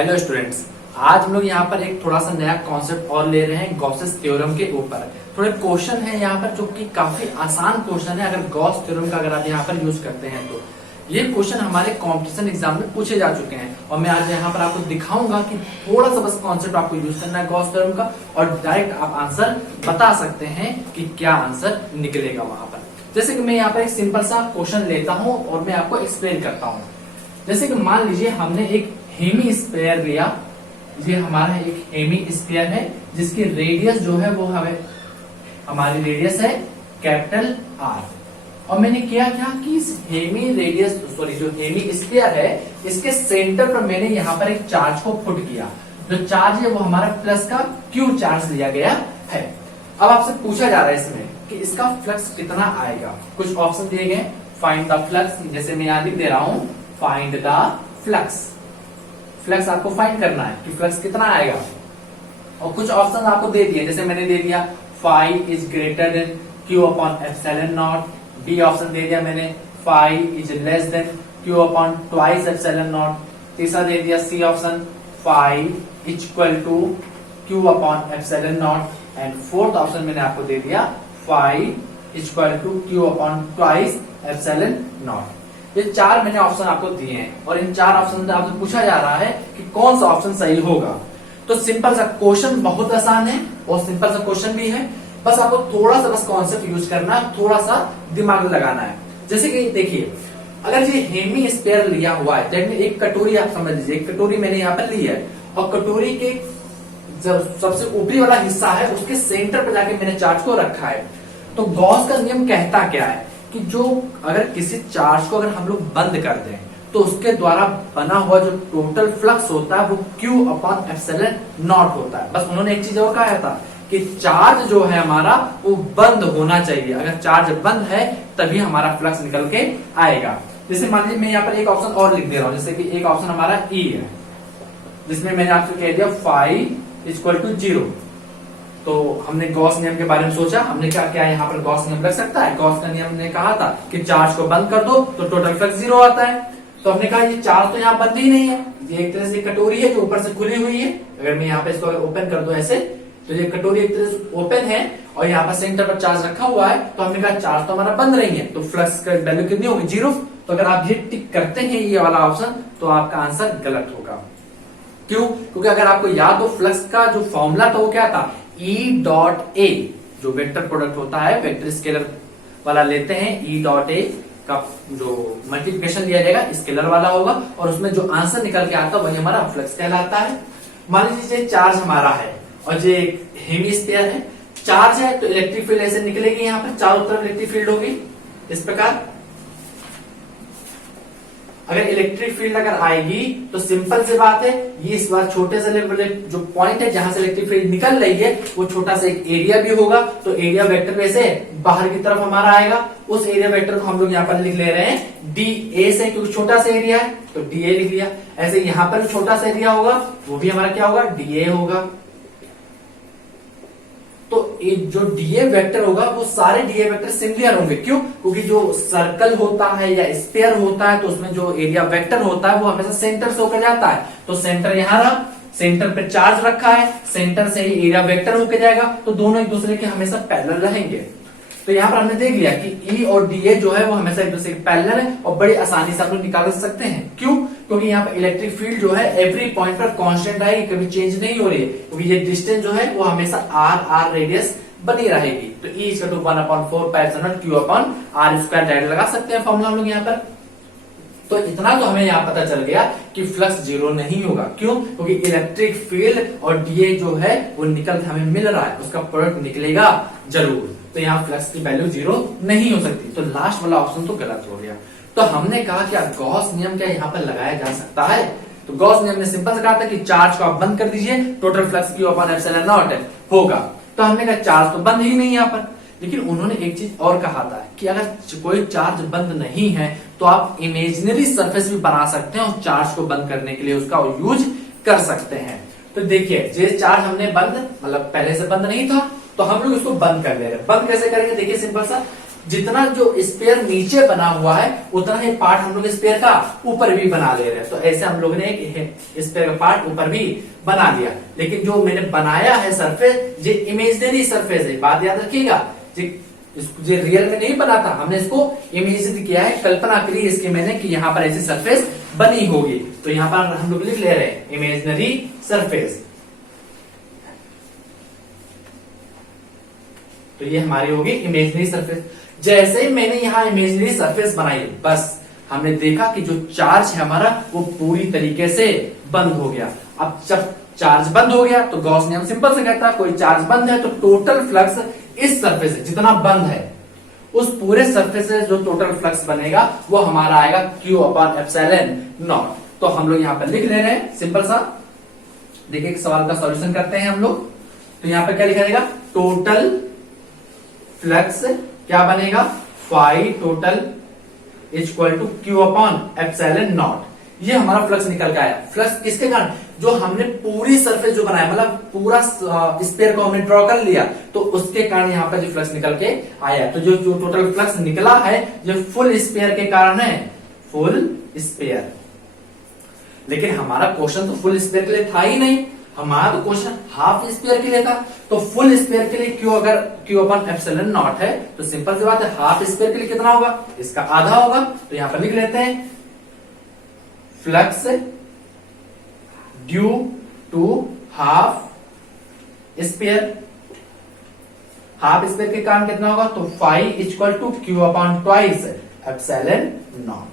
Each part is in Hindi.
हेलो स्टूडेंट्स, आज हम लोग यहाँ पर एक थोड़ा सा नया कॉन्सेप्ट और ले रहे हैं गॉसेस थ्योरम के ऊपर। थोड़े क्वेश्चन है यहाँ पर जो कि काफी आसान क्वेश्चन है अगर गॉस थ्योरम का अगर आप यहाँ पर यूज करते हैं तो। ये क्वेश्चन हमारे कंपटीशन एग्जाम में पूछे जा चुके हैं और मैं आज यहाँ पर आपको दिखाऊंगा कि थोड़ा सा बस कॉन्सेप्ट आपको यूज करना है गॉस थ्योरम का और डायरेक्ट आप आंसर बता सकते हैं कि क्या आंसर निकलेगा वहां पर। जैसे कि मैं यहाँ पर एक सिंपल सा क्वेश्चन लेता हूँ और मैं आपको एक्सप्लेन करता हूँ। जैसे कि मान लीजिए हमने एक हेमी स्फीयर लिया, ये हमारा एक हेमी स्फीयर है जिसकी रेडियस जो है वो हमारी रेडियस है कैपिटल आर। और मैंने क्या कि इस जो हेमी स्फीयर है इसके सेंटर पर मैंने यहाँ पर एक चार्ज को पुट किया। जो चार्ज है वो हमारा प्लस का क्यू चार्ज लिया गया है। अब आपसे पूछा जा रहा है इसमें कि इसका फ्लक्स कितना आएगा। कुछ ऑप्शन दिए गए, फाइंड द फ्लक्स, जैसे मैं यहाँ लिख दे रहा हूं फाइंड द फ्लक्स। फ्लक्स आपको फाइंड करना है कि फ्लक्स कितना आएगा। और कुछ ऑप्शन आपको दे दिए, जैसे मैंने दे दिया phi is greater than q upon epsilon naught. B option दे दिया मैंने phi is less than q upon twice epsilon naught. तीसरा दे दिया C option phi is equal to q upon epsilon naught. And fourth option मैंने आपको दे दिया phi is equal to q upon twice epsilon naught. ये चार मैंने ऑप्शन आपको दिए हैं और इन चार ऑप्शन से आपसे पूछा जा रहा है कि कौन सा ऑप्शन सही होगा। तो सिंपल सा क्वेश्चन बहुत आसान है और सिंपल सा क्वेश्चन भी है, बस आपको थोड़ा सा बस कॉन्सेप्ट यूज करना है, थोड़ा सा दिमाग लगाना है। जैसे कि देखिए, अगर ये हेमी स्फीयर लिया हुआ है, जैसे एक कटोरी आप समझ लीजिए, एक कटोरी मैंने यहाँ पर ली है और कटोरी के जब सबसे ऊपरी वाला हिस्सा है उसके सेंटर पर जाके मैंने चार्ज को रखा है। तो गॉस का नियम कहता क्या है कि जो अगर किसी चार्ज को अगर हम लोग बंद कर दें तो उसके द्वारा बना हुआ जो टोटल फ्लक्स होता है वो Q अपॉन एप्सिलॉन नॉट होता है। बस उन्होंने एक चीज और कहा था कि चार्ज जो है हमारा वो बंद होना चाहिए। अगर चार्ज बंद है तभी हमारा फ्लक्स निकल के आएगा। जैसे मान लीजिए मैं यहाँ पर एक ऑप्शन और लिख दे रहा हूँ, जैसे कि एक ऑप्शन हमारा E है जिसमें मैंने आपसे कह दिया फाई इक्वल टू 0। तो हमने गॉस नियम के बारे में सोचा, हमने क्या यहाँ पर गॉस नियम लग सकता है। गॉस का नियम ने कहा था कि चार्ज को बंद कर दो तो टोटल फ्लक्स 0 आता है। तो हमने कहा ये चार्ज तो यहाँ बंद ही नहीं है, ये एक तरह से कटोरी है जो ऊपर से खुली हुई है। अगर मैं यहाँ पे इसको ओपन कर दूं ऐसे तो ये कटोरी एक तरह से ओपन है और यहाँ पर सेंटर पर चार्ज रखा हुआ है। तो हमने कहा चार्ज तो हमारा बंद नहीं है तो फ्लक्स का वैल्यू कितनी होगी 0। तो अगर आप ये टिक करते हैं ये वाला ऑप्शन तो आपका आंसर गलत होगा। क्यों? क्योंकि अगर आपको याद हो फ्लक्स का जो फॉर्मूला था वो क्या था, E डॉट ए, जो वेक्टर प्रोडक्ट होता है वेक्टर स्केलर वाला लेते हैं, E डॉट ए का जो मल्टीप्लिकेशन दिया जाएगा स्केलर वाला होगा और उसमें जो आंसर निकल के आता है वही हमारा फ्लक्स कहलाता है। मान लीजिए चार्ज हमारा है और ये हेमी स्फीयर है, चार्ज है तो इलेक्ट्रिक फील्ड ऐसे निकलेगी, यहाँ पर चारों तरफ इलेक्ट्रिक फील्ड होगी इस प्रकार। अगर इलेक्ट्रिक फील्ड अगर आएगी तो सिंपल सी बात है, ये इस बार छोटे से जो पॉइंट है जहां से इलेक्ट्रिक फील्ड निकल रही है वो छोटा सा एक एरिया भी होगा। तो एरिया वेक्टर में से बाहर की तरफ हमारा आएगा, उस एरिया वेक्टर को हम लोग यहाँ पर लिख ले रहे हैं DA से, क्योंकि छोटा सा एरिया है तो DA लिख लिया। ऐसे यहाँ पर छोटा सा एरिया होगा वो भी हमारा क्या होगा, DA होगा। तो जो डीए वेक्टर होगा वो सारे डीए वेक्टर सिमिलर होंगे। क्यों? क्योंकि जो सर्कल होता है या स्फीयर होता है तो उसमें जो एरिया वेक्टर होता है वो हमेशा सेंटर से होकर जाता है। तो सेंटर यहाँ रहा, सेंटर पे चार्ज रखा है, सेंटर से ही एरिया वेक्टर होकर जाएगा, तो दोनों एक दूसरे के हमेशा पैरेलल रहेंगे। तो यहाँ पर हमने देख लिया कि E और DA जो है वो हमेशा एक दूसरे के पैरेलल है और बड़ी आसानी से आप लोग निकाल सकते हैं। क्यों? क्योंकि यहाँ पर इलेक्ट्रिक फील्ड जो है एवरी पॉइंट पर कांस्टेंट आएगी, कभी चेंज नहीं हो रही है, क्योंकि ये डिस्टेंस जो है वो हमेशा r रेडियस बनी रहेगी। तो E equal to 1/4 pi epsilon Q upon r square direct लगा सकते हैं फॉर्मूला हम लोग यहाँ पर। तो इतना तो हमें यहाँ पता चल गया कि फ्लक्स 0 नहीं होगा। क्यों? क्योंकि इलेक्ट्रिक फील्ड और डीए जो है वो निकल हमें मिल रहा है, उसका प्रोडक्ट निकलेगा जरूर। तो यहाँ फ्लक्स की वैल्यू 0 नहीं हो सकती। तो लास्ट वाला ऑप्शन तो गलत हो गया। तो हमने कहा कि गॉस नियम क्या यहाँ पर लगाया जा सकता है। तो गॉस नियम ने सिंपल से कहा था कि चार्ज को आप बंद कर दीजिए, total flux Q upon epsilon not होगा। तो हमने कहा चार्ज तो बंद ही नहीं यहाँ पर, लेकिन उन्होंने एक चीज और कहा था कि अगर कोई चार्ज बंद नहीं है तो आप इमेजिनरी सरफेस भी बना सकते हैं और चार्ज को बंद करने के लिए उसका यूज कर सकते हैं। तो देखिए ये चार्ज हमने बंद मतलब पहले से बंद नहीं था तो हम लोग इसको बंद कर ले रहे हैं। बंद कैसे करेंगे, देखिए सिंपल सा, जितना जो स्पेयर नीचे बना हुआ है उतना ही पार्ट हम लोग स्पेयर का ऊपर भी बना ले रहे हैं। तो ऐसे हम लोग ने एक स्पेयर का पार्ट ऊपर भी बना लिया। लेकिन जो मैंने बनाया है सरफेस, ये इमेजिनरी सरफेस है, बात याद रखिएगा। जो रियल में नहीं बना था, हमने इसको इमेजिन किया है, कल्पना करी इसकी मैंने कि यहाँ पर ऐसी सरफेस बनी होगी। तो यहाँ पर हम लोग लिख ले रहे हैं इमेजिनरी सरफेस। तो ये हमारी होगी इमेजिनरी सरफेस। जैसे ही मैंने यहाँ इमेजिनरी सरफेस बनाई, बस हमने देखा कि जो चार्ज है हमारा वो पूरी तरीके से बंद हो गया। अब जब चार्ज बंद हो गया तो गॉस नियम सिंपल से कहता है कोई चार्ज बंद है तो टोटल फ्लक्स इस सरफेस से जितना बंद है उस पूरे सरफेस से जो टोटल फ्लक्स बनेगा वो हमारा आएगा Q/ε0। तो हम लोग यहाँ पर लिख ले रहे हैं सिंपल सा। देखिए एक सवाल का सॉल्यूशन करते हैं हम लोग। तो यहाँ पर क्या लिखा जाएगा, टोटल फ्लक्स क्या बनेगा, phi total equal to Q/ε0। ये हमारा फ्लक्स निकल के आया। फ्लक्स किसके कारण, जो हमने पूरी सरफेस जो बनाया, मतलब पूरा स्पेयर को हमने ड्रॉ कर लिया, तो उसके कारण यहाँ पर जो फ्लक्स निकल के आया। तो जो टोटल फ्लक्स निकला है जो फुल स्पेयर के कारण है, फुल स्पेयर। लेकिन हमारा क्वेश्चन तो फुल स्पेयर के लिए था ही नहीं, हमारा तो क्वेश्चन हाफ स्पेयर के लिए था। तो फुल स्पेयर के लिए Q अगर Q/ε0 है तो सिंपल सी बात है, हाफ स्पेयर के लिए कितना होगा, इसका आधा होगा। तो यहां पर लिख लेते हैं flux due to half sphere. Half sphere के कारण कितना होगा, तो फाई इक्वल टू Q/2/ε0।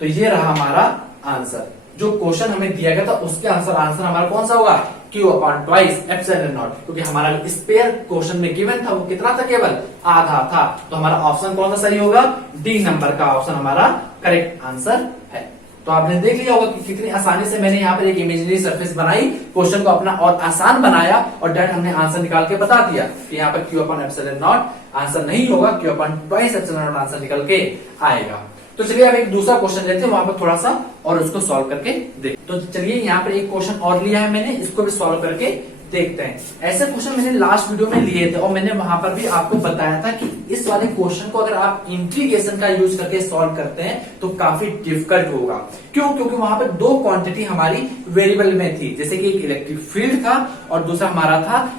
तो ये रहा हमारा आंसर। जो क्वेश्चन हमें दिया गया था उसके आंसर हमारा कौन सा होगा, Q/2/ε0। क्योंकि हमारा स्पेयर क्वेश्चन में गिवन था वो कितना था, केवल आधा था। तो हमारा ऑप्शन कौन सा सही होगा, डी नंबर का ऑप्शन हमारा करेक्ट आंसर है। तो आपने देख लिया होगा कि कितनी आसानी से मैंने यहाँ पर एक इमेजिनरी सरफेस बनाई, क्वेश्चन को अपना और आसान बनाया और डायरेक्ट हमने आंसर निकाल के बता दिया कि यहाँ पर Q/ε0 आंसर नहीं होगा, Q/2/ε0 आंसर निकल के आएगा। तो चलिए अब एक दूसरा क्वेश्चन लेते हैं, वहां पर थोड़ा सा और उसको सॉल्व करके देख। तो चलिए यहाँ पर एक क्वेश्चन और लिया है मैंने, इसको भी सॉल्व करके देखते हैं। ऐसे क्वेश्चन मैंने लास्ट वीडियो में लिए थे और मैंने वहां पर भी आपको बताया था कि इस वाले क्वेश्चन को अगर आप इंटीग्रेशन का यूज करके सॉल्व करते हैं तो काफी डिफिकल्ट होगा। क्यों, क्योंकि वहां पर दो क्वांटिटी हमारी वेरिएबल में थी, जैसे कि एक इलेक्ट्रिक फील्ड था और दूसरा हमारा था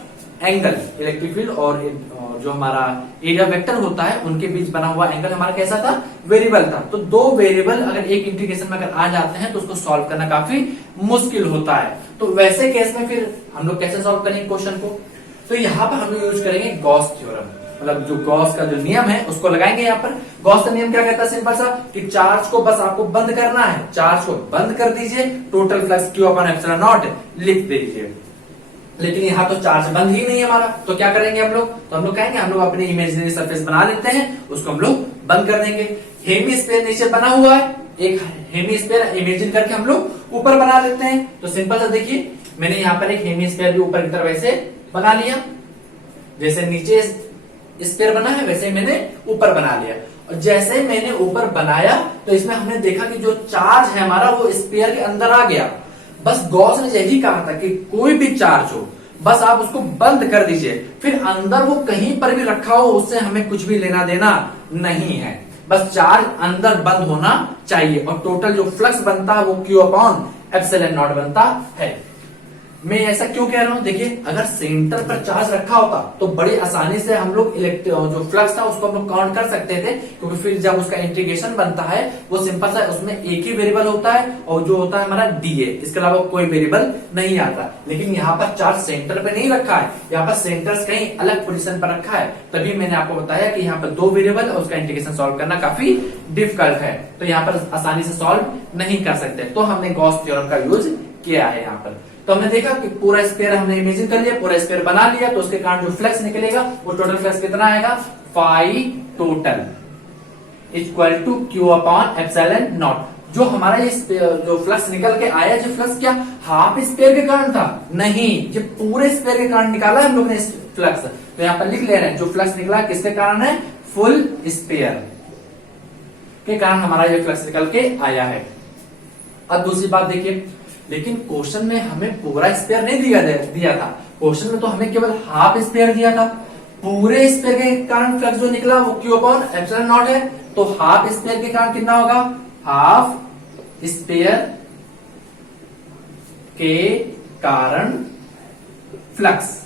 एंगल। इलेक्ट्रिक फील्ड और जो हमारा एरिया वेक्टर होता है उनके बीच बना हुआ एंगल हमारा कैसा था, वेरिएबल था। तो दो वेरिएबल अगर एक इंटीग्रेशन में अगर आ जाते हैं तो उसको सॉल्व करना काफी मुश्किल होता है। तो वैसे केस में फिर हम लोग कैसे सॉल्व करेंगे क्वेश्चन को, तो यहाँ पर हम लोग यूज करेंगे गॉस थ्योरम। मतलब जो गॉस का जो नियम है उसको लगाएंगे। यहाँ पर गॉस का नियम क्या कहता है, सिंपल सा कि चार्ज को बस आपको बंद करना है, चार्ज को बंद कर दीजिए, टोटल फ्लक्स Q/ε0 लिख दीजिए। लेकिन यहाँ तो चार्ज बंद ही नहीं है हमारा, तो क्या करेंगे हम लोग, तो हम लोग कहेंगे हम लोग अपनी इमेजिनरी सरफेस बना लेते हैं, उसको हम लोग बंद कर देंगे। हेमी स्पेयर नीचे बना हुआ है, एक हेमी स्पेयर इमेजिन करके हम लोग ऊपर बना लेते हैं। तो सिंपल सा देखिए, मैंने यहाँ पर एक हेमी स्पेयर भी ऊपर की तरफ ऐसे बना लिया, जैसे नीचे स्पेयर बना है वैसे मैंने ऊपर बना लिया। और जैसे मैंने ऊपर बनाया तो इसमें हमने देखा कि जो चार्ज है हमारा वो स्पेयर के अंदर आ गया। बस गॉस ने यही कहा था कि कोई भी चार्ज हो बस आप उसको बंद कर दीजिए, फिर अंदर वो कहीं पर भी रखा हो उससे हमें कुछ भी लेना देना नहीं है, बस चार्ज अंदर बंद होना चाहिए। और टोटल जो फ्लक्स बनता है वो Q/ε0 बनता है। मैं ऐसा क्यों कह रहा हूं, देखिए अगर सेंटर पर चार्ज रखा होता तो बड़ी आसानी से हम लोग जो फ्लक्स था उसको हम लोग काउंट कर सकते थे, क्योंकि फिर जब उसका इंटीग्रेशन बनता है वो सिंपल सा उसमें एक ही वेरिएबल होता है और जो होता है हमारा DA, इसके अलावा कोई वेरिएबल नहीं आता। लेकिन यहाँ पर चार्ज सेंटर पे नहीं रखा है, यहाँ पर सेंटर कहीं अलग पोजिशन पर रखा है, तभी मैंने आपको बताया कि यहाँ पर दो वेरिएबल और उसका इंटीग्रेशन सॉल्व करना काफी डिफिकल्ट है, तो यहाँ पर आसानी से सॉल्व नहीं कर सकते। तो हमने गॉस थ्योरम का यूज किया है यहाँ पर। तो हमने देखा कि पूरा स्पेयर हमने इमेजिन कर लिया, पूरा स्पेयर बना लिया, तो उसके कारण जो फ्लक्स निकलेगा वो टोटल फ्लक्स कितना आएगा, phi total equal to Q/ε0। जो हमारा ये जो फ्लक्स निकल के आया, जो फ्लक्स क्या हाफ स्पेयर के कारण था, नहीं, जो पूरे स्पेयर के कारण निकाला है हम लोग ने फ्लक्स। तो यहाँ पर लिख ले रहे हैं जो फ्लक्स निकला किसके कारण है, फुल स्पेयर के कारण हमारा ये फ्लक्स निकल के आया है। अब दूसरी बात देखिए, लेकिन क्वेश्चन में हमें पूरा स्पेयर नहीं दिया था, क्वेश्चन में तो हमें केवल हाफ स्पेयर दिया था। पूरे स्पेयर के कारण फ्लक्स जो निकला वो क्यू अपॉन एप्सिलॉन नॉट है, तो हाफ स्पेयर के कारण कितना होगा, हाफ स्पेयर के कारण फ्लक्स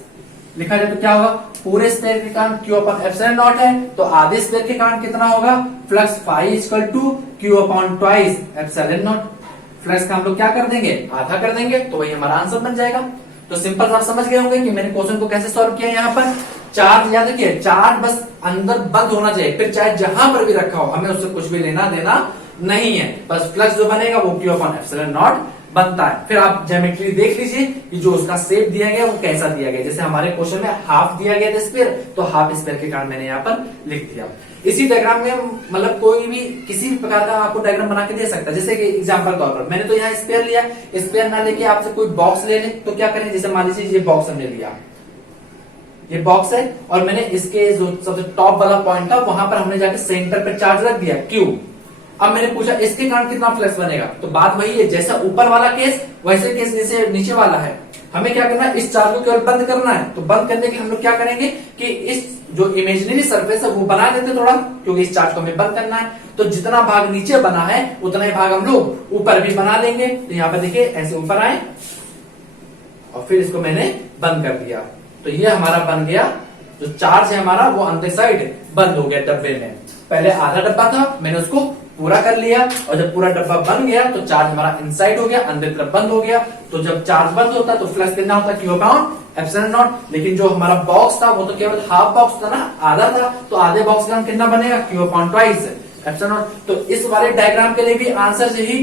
लिखा जाए तो क्या होगा, पूरे स्पेयर के कारण क्यू अपॉन एप्सिलॉन नॉट है, तो आधे स्पेयर के कारण कितना होगा, flux phi equal to q upon twice epsilon naught. Flux का हम लोग क्या कर देंगे, आधा कर देंगे, तो वही हमारा आंसर बन जाएगा। तो सिंपल आप समझ गए होंगे कि मैंने क्वेश्चन को कैसे सॉल्व किया। यहाँ पर चार्ज याद रखिए, चार्ज बस अंदर बंद होना चाहिए, फिर चाहे जहां पर भी रखा हो हमें उससे कुछ भी लेना देना नहीं है, बस फ्लक्स जो बनेगा वो क्यू अपॉन एप्सिलॉन नॉट बनता है। फिर आप ज्योमेट्री देख लीजिए कि जो उसका शेप दिया गया वो कैसा दिया गया, जैसे हमारे क्वेश्चन में हाफ दिया गया था स्पेयर, तो हाफ स्पेयर के कारण मैंने यहाँ पर लिख दिया। इसी डायग्राम में मतलब कोई भी किसी भी प्रकार का आपको डायग्राम बना के दे सकता है, जैसे कि एग्जांपल तौर पर मैंने तो यहाँ स्पेयर लिया, स्पेयर ना लेके आपसे कोई बॉक्स ले ले तो क्या करें, जैसे मान लीजिए ये बॉक्स हमने लिया, ये बॉक्स है और मैंने इसके जो सबसे टॉप वाला पॉइंट था वहां पर हमने जाके सेंटर पर चार्ज रख दिया क्यू। अब मैंने पूछा इसके कारण कितना फ्लक्स बनेगा, तो बात वही है जैसा ऊपर वाला केस वैसे केस जैसे नीचे वाला है। हमें क्या करना है, इस चार्ज को केवल बंद करना है, तो बंद करने के हम लोग क्या करेंगे कि इस जो इमेजिनरी सरफेस है वो बना देते थोड़ा, क्योंकि इस चार्ज को हमें बंद करना है, तो जितना भाग नीचे बना है उतना ही भाग हम लोग ऊपर भी बना देंगे। तो यहाँ पर देखिए ऐसे ऊपर आए और फिर इसको मैंने बंद कर दिया, तो ये हमारा बन गया, जो चार्ज है हमारा वो अंदर साइड बंद हो गया डब्बे में। पहले आधा डब्बा था, मैंने उसको पूरा कर लिया, और जब पूरा डब्बा बन गया तो चार्ज हमारा इनसाइड हो गया, अंदर तरफ बंद हो गया। तो जब चार्ज बंद होता है तो फ्लक्स कितना होता है, क्यू अपॉन एप्सिलॉन नॉट। लेकिन जो हमारा बॉक्स था वो तो केवल हाफ बॉक्स था ना, आधा था, तो आधे बॉक्स का कितना बनेगा, Q upon twice epsilon not. तो इस वाले डायग्राम के लिए भी आंसर यही,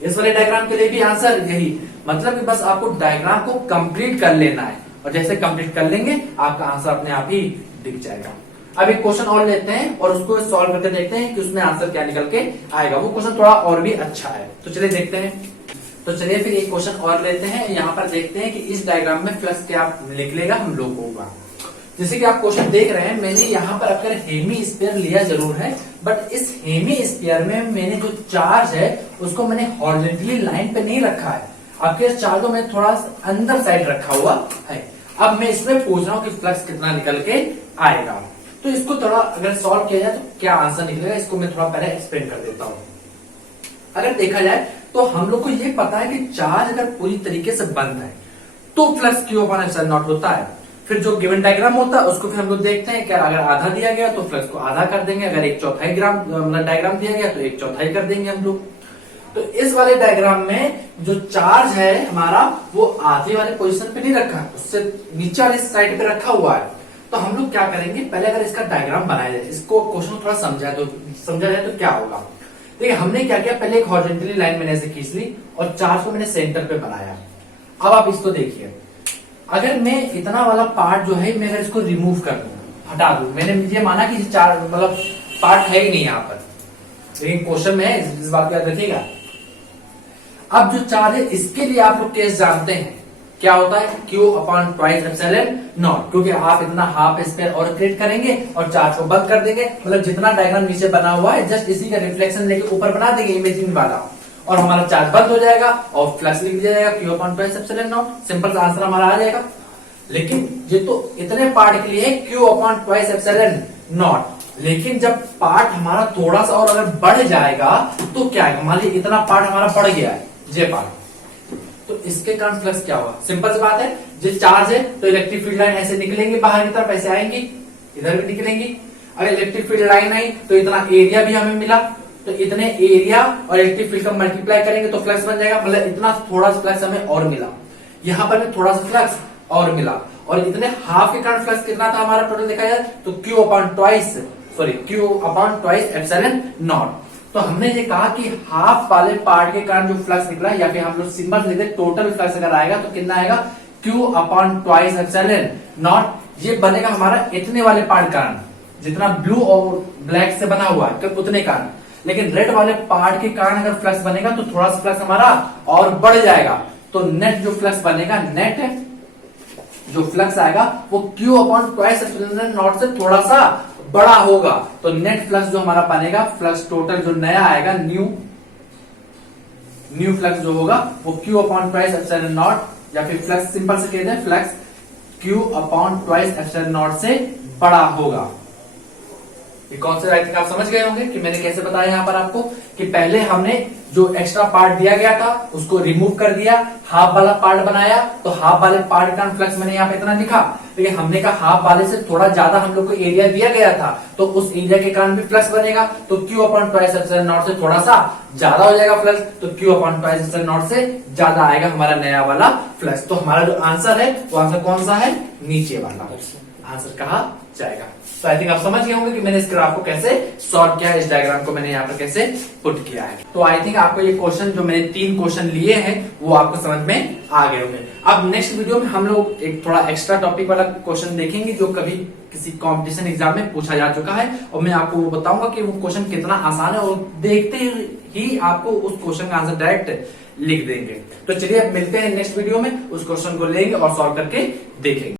इस वाले डायग्राम के लिए भी आंसर यही, मतलब कि बस आपको डायग्राम को कंप्लीट कर लेना है, और जैसे कंप्लीट कर लेंगे आपका आंसर अपने आप ही दिख जाएगा। अब एक क्वेश्चन और लेते हैं और उसको सॉल्व करके देखते हैं कि उसमें आंसर क्या निकल के आएगा। वो क्वेश्चन थोड़ा और भी अच्छा है, तो चलिए देखते हैं। तो चलिए फिर एक क्वेश्चन और लेते हैं। यहाँ पर देखते हैं कि इस डायग्राम में फ्लक्स क्या निकलेगा हम लोग को होगा। जैसे कि आप क्वेश्चन देख रहे हैं, मैंने यहाँ पर अगर हेमी स्फीयर लिया जरूर है, बट इस हेमी स्फीयर में मैंने जो चार्ज है उसको मैंने हॉरिजॉन्टली लाइन पे नहीं रखा है, आपके चार्ज को मैंने थोड़ा अंदर साइड रखा हुआ है। अब मैं इसमें पूछ रहा हूँ कि फ्लक्स कितना निकल के आएगा। तो इसको थोड़ा अगर सॉल्व किया जाए तो क्या आंसर निकलेगा, इसको मैं थोड़ा पहले एक्सप्लेन कर देता हूँ। अगर देखा जाए तो हम लोग को ये पता है कि चार्ज अगर पूरी तरीके से बंद है तो flux Q upon epsilon not होता है। फिर जो गिवन डायग्राम होता है उसको फिर हम लोग देखते हैं, क्या अगर आधा दिया गया तो फ्लक्स को आधा कर देंगे, अगर एक चौथाई ग्राम मतलब डायग्राम दिया गया तो एक चौथाई कर देंगे हम लोग। तो इस वाले डायग्राम में जो चार्ज है हमारा वो आधे वाले पोजीशन पे नहीं रखा, उससे नीचे वाली साइड पे रखा हुआ है। तो हम लोग क्या करेंगे, पहले अगर इसका डायग्राम बनाया जाए, इसको क्वेश्चन थोड़ा समझा जाए तो क्या होगा। देखिए हमने क्या किया, पहले एक हॉरिजॉन्टली लाइन मैंने ऐसे खींच ली और चार्ज को मैंने सेंटर पे बनाया। अब आप इसको देखिए, अगर मैं इतना वाला पार्ट जो है मैं अगर इसको रिमूव कर दूं, हटा दूं, मैंने ये माना कि चार्ज मतलब पार्ट है ही नहीं यहाँ पर, लेकिन क्वेश्चन में है, इस बात को याद रखिएगा। अब जो चार्ज है इसके लिए आप लोग केस जानते हैं क्या होता है, Q upon twice epsilon not, क्योंकि आप इतना हाफ स्पेयर और क्रिएट करेंगे और चार्ज को बंद कर देंगे, मतलब जितना डायग्राम नीचे बना हुआ है जस्ट इसी का रिफ्लेक्शन लेके ऊपर बना देंगे इमेजिंग वाला, और हमारा चार्ज बंद हो जाएगा और फ्लक्स लिख दिया जाएगा Q upon twice epsilon not. Simple सा आंसर हमारा आ जाएगा। लेकिन ये तो इतने पार्ट के लिए Q upon twice epsilon not, लेकिन जब पार्ट हमारा थोड़ा सा और अगर बढ़ जाएगा तो क्या है, मान लीजिए इतना पार्ट हमारा बढ़ गया है, ये पार्ट, तो इसके कारण फ्लक्स क्या होगा। सिंपल सी बात है, जो चार्ज है तो इलेक्ट्रिक फील्ड लाइन ऐसे निकलेंगी बाहर की तरफ, ऐसे आएंगी, इधर भी निकलेंगी। अगर इलेक्ट्रिक फील्ड लाइन आई तो इतना एरिया भी हमें मिला, तो इतने एरिया और इलेक्ट्रिक फील्ड का मल्टीप्लाई करेंगे तो फ्लक्स बन जाएगा, मतलब इतना थोड़ा सा फ्लक्स हमें और मिला, यहाँ पर भी थोड़ा सा फ्लक्स और मिला, और इतने हाफ के कारण फ्लक्स कितना था हमारा टोटल देखा जाए तो Q upon twice epsilon not. तो हमने ये कहा कि हाफ वाले पार्ट के कारण जो फ्लक्स निकला, या फिर हम लोग सिंबल लिखते टोटल फ्लक्स अगर आएगा तो कितना आएगा, Q upon twice epsilon naught. ये बनेगा हमारा इतने वाले पार्ट कारण, जितना ब्लू और ब्लैक से बना हुआ है उतने कारण। लेकिन रेड वाले पार्ट के कारण अगर फ्लक्स बनेगा तो थोड़ा सा फ्लक्स हमारा और बढ़ जाएगा, तो नेट जो फ्लक्स बनेगा, नेट जो फ्लक्स आएगा वो Q upon twice epsilon not से थोड़ा सा बड़ा होगा। तो नेट फ्लक्स जो हमारा बनेगा, फ्लक्स टोटल जो नया आएगा, न्यू फ्लक्स जो होगा वो Q upon twice epsilon not, या फिर फ्लक्स सिंपल से कहते हैं flux Q upon twice epsilon not से बड़ा होगा। ये कॉन्सेप्ट आई थिंक आप समझ गए होंगे कि मैंने कैसे बताया यहाँ पर आपको कि पहले हमने जो एक्स्ट्रा पार्ट दिया गया था उसको रिमूव कर दिया, हाफ वाला पार्ट बनाया, तो हाफ वाले पार्ट का फ्लक्स मैंने यहाँ पे इतना लिखा, लेकिन हमने कहा हाफ वाले से थोड़ा ज्यादा हम लोग को एरिया दिया गया था तो उस एरिया के कारण भी फ्लक्स बनेगा, तो Q upon twice epsilon not से थोड़ा सा ज्यादा हो जाएगा फ्लक्स, तो Q upon twice epsilon not से ज्यादा आएगा हमारा नया वाला फ्लक्स। तो हमारा जो आंसर है वो आंसर कौन सा है, नीचे वाला आंसर कहा जाएगा। तो आई थिंक आप समझ गए होंगे कि मैंने इस ग्राफ को कैसे सॉल्व किया है, इस डायग्राम को मैंने यहाँ पर कैसे पुट किया है। तो आई थिंक आपको ये क्वेश्चन जो मैंने 3 क्वेश्चन लिए हैं वो आपको समझ में आ गए होंगे। अब नेक्स्ट वीडियो में हम लोग एक थोड़ा एक्स्ट्रा टॉपिक वाला क्वेश्चन देखेंगे जो कभी किसी कंपटीशन एग्जाम में पूछा जा चुका है, और मैं आपको वो बताऊंगा कि वो क्वेश्चन कितना आसान है, और देखते ही आपको उस क्वेश्चन का आंसर डायरेक्ट लिख देंगे। तो चलिए अब मिलते हैं नेक्स्ट वीडियो में, उस क्वेश्चन को लेंगे और सॉल्व करके देखेंगे।